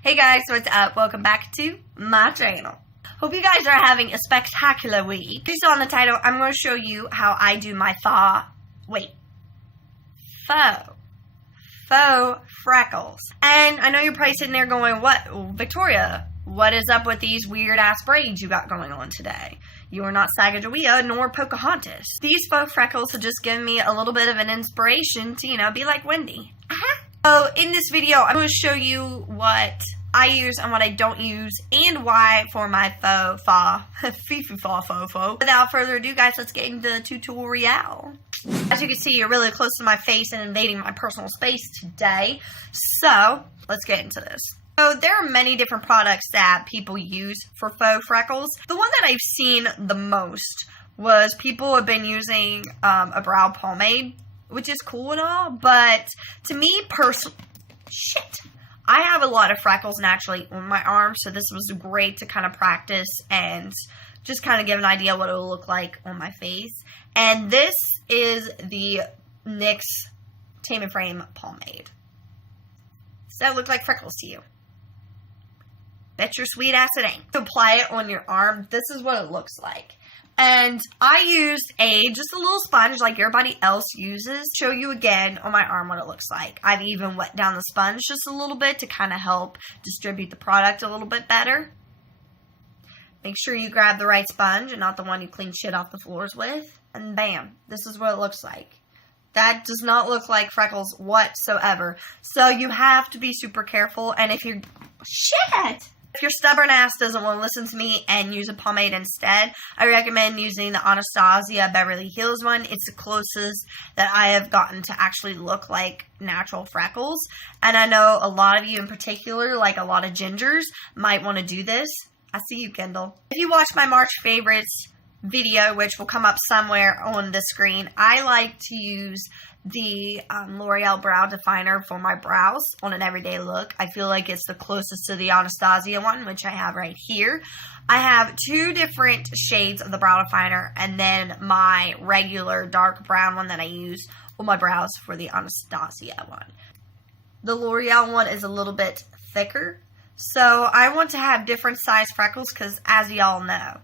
Hey guys, what's up? Welcome back to my channel. Hope you guys are having a spectacular week. You saw in the title, I'm going to show you how I do my faux freckles. And I know you're probably sitting there going, what, Victoria, what is up with these weird ass braids you got going on today? You are not Sacagawea nor Pocahontas. These faux freckles have just given me a little bit of an inspiration to, be like Wendy. So in this video, I'm going to show you what I use and what I don't use and why for my faux. Without further ado, guys, let's get into the tutorial. As you can see, you're really close to my face and invading my personal space today. So let's get into this. So there are many different products that people use for faux freckles. The one that I've seen the most was people have been using a brow pomade, which is cool and all, but to me personally, I have a lot of freckles naturally on my arm, so this was great to kind of practice and just kind of give an idea what it will look like on my face. And this is the NYX Tame Frame Pomade. Does that look like freckles to you? Bet your sweet ass it ain't. To apply it on your arm, this is what it looks like. And I used just a little sponge like everybody else uses. Show you again on my arm what it looks like. I've even wet down the sponge just a little bit to kind of help distribute the product a little bit better. Make sure you grab the right sponge and not the one you clean shit off the floors with. And bam, this is what it looks like. That does not look like freckles whatsoever. So you have to be super careful. And if you're... If your stubborn ass doesn't want to listen to me and use a pomade instead, I recommend using the Anastasia Beverly Hills one. It's the closest that I have gotten to actually look like natural freckles. And I know a lot of you in particular, like a lot of gingers, might want to do this. I see you, Kendall. If you watch my March favorites video, which will come up somewhere on the screen, I like to use the L'Oreal Brow Definer for my brows on an everyday look. I feel like it's the closest to the Anastasia one, which I have right here. I have two different shades of the brow definer and then my regular dark brown one that I use on my brows for the Anastasia one. The L'Oreal one is a little bit thicker, so I want to have different size freckles because, as y'all know,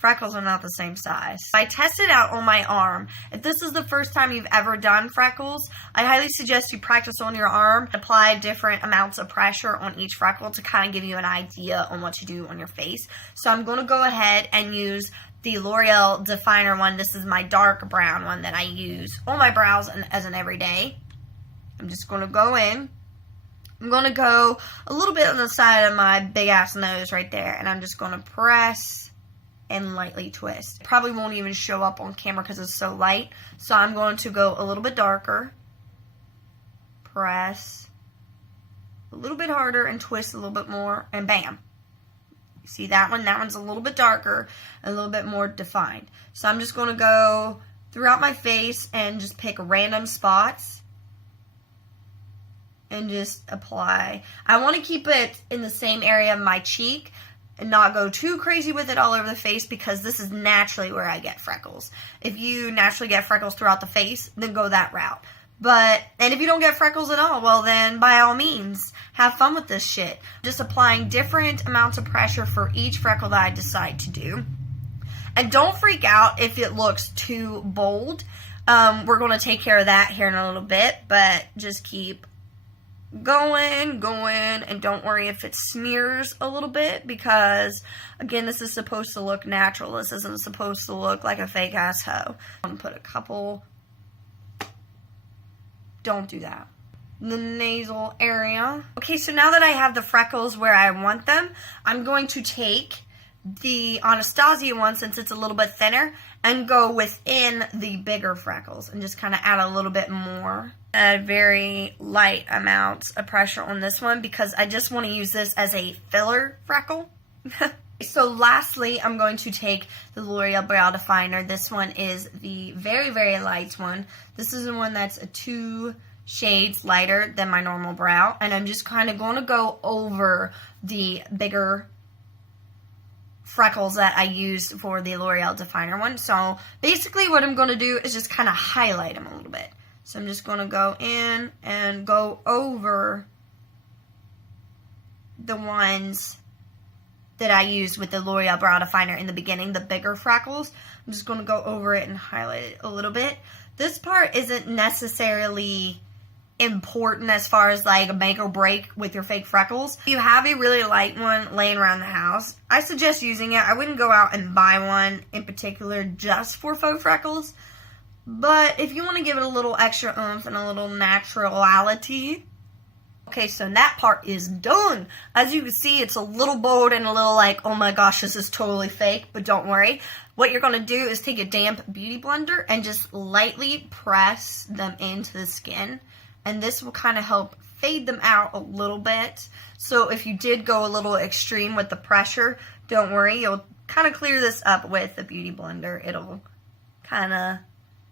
freckles are not the same size. I tested out on my arm. If this is the first time you've ever done freckles, I highly suggest you practice on your arm. Apply different amounts of pressure on each freckle to kind of give you an idea on what to do on your face. So I'm going to go ahead and use the L'Oreal Definer one. This is my dark brown one that I use on my brows as an everyday. I'm just going to go in. I'm going to go a little bit on the side of my big ass nose right there. And I'm just going to press and lightly twist. Probably won't even show up on camera because it's so light. So I'm going to go a little bit darker. Press a little bit harder and twist a little bit more. And bam. See that one? That one's a little bit darker, a little bit more defined. So I'm just going to go throughout my face and just pick random spots and just apply. I want to keep it in the same area of my cheek and not go too crazy with it all over the face because this is naturally where I get freckles. If you naturally get freckles throughout the face, then go that route. And if you don't get freckles at all, well then, by all means, have fun with this shit. Just applying different amounts of pressure for each freckle that I decide to do. And don't freak out if it looks too bold. We're going to take care of that here in a little bit, but just keep going, and don't worry if it smears a little bit because, again, this is supposed to look natural. This isn't supposed to look like a fake ass hoe. I'm going to put a couple. Don't do that. The nasal area. Okay, so now that I have the freckles where I want them, I'm going to take the Anastasia one, since it's a little bit thinner, and go within the bigger freckles and just kind of add a little bit more. A very light amounts of pressure on this one because I just want to use this as a filler freckle. So lastly, I'm going to take the L'Oreal Brow Definer. This one is the very, very light one. This is the one that's 2 shades lighter than my normal brow. And I'm just kind of going to go over the bigger freckles that I used for the L'Oreal Definer one. So basically what I'm going to do is just kind of highlight them a little bit. So I'm just going to go in and go over the ones that I used with the L'Oreal Brow Definer in the beginning, the bigger freckles. I'm just going to go over it and highlight it a little bit. This part isn't necessarily important as far as like make or break with your fake freckles. If you have a really light one laying around the house, I suggest using it. I wouldn't go out and buy one in particular just for faux freckles, but if you want to give it a little extra oomph and a little naturality. Okay, so that part is done. As you can see, it's a little bold and a little like, oh my gosh, this is totally fake, but don't worry. What you're going to do is take a damp beauty blender and just lightly press them into the skin. And this will kind of help fade them out a little bit. So if you did go a little extreme with the pressure, don't worry. You'll kind of clear this up with the beauty blender. It'll kind of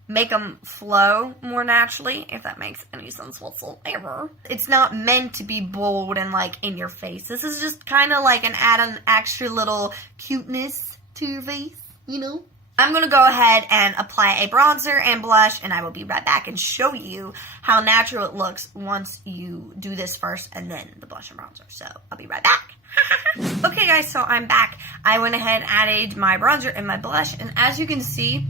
make them flow more naturally, if that makes any sense whatsoever. It's not meant to be bold and like in your face. This is just kind of like an extra little cuteness to your face, you know? I'm going to go ahead and apply a bronzer and blush, and I will be right back and show you how natural it looks once you do this first and then the blush and bronzer. So I'll be right back. Okay guys, so I'm back. I went ahead and added my bronzer and my blush, and as you can see,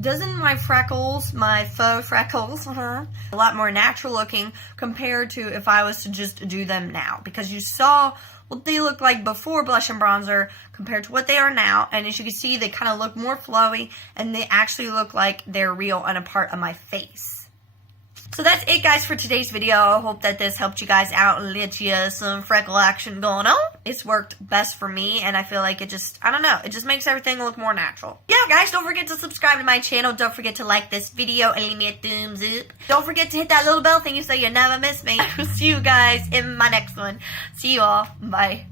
doesn't my freckles, my faux freckles, a lot more natural looking compared to if I was to just do them now, because you saw what they look like before blush and bronzer compared to what they are now, and as you can see, they kind of look more flowy, and they actually look like they're real and a part of my face. So that's it guys for today's video. I hope that this helped you guys out and let you some freckle action going on. It's worked best for me, and I feel like it just, I don't know, it just makes everything look more natural. Yeah guys, don't forget to subscribe to my channel. Don't forget to like this video and leave me a thumbs up. Don't forget to hit that little bell thingy so you never miss me. I will see you guys in my next one. See you all. Bye.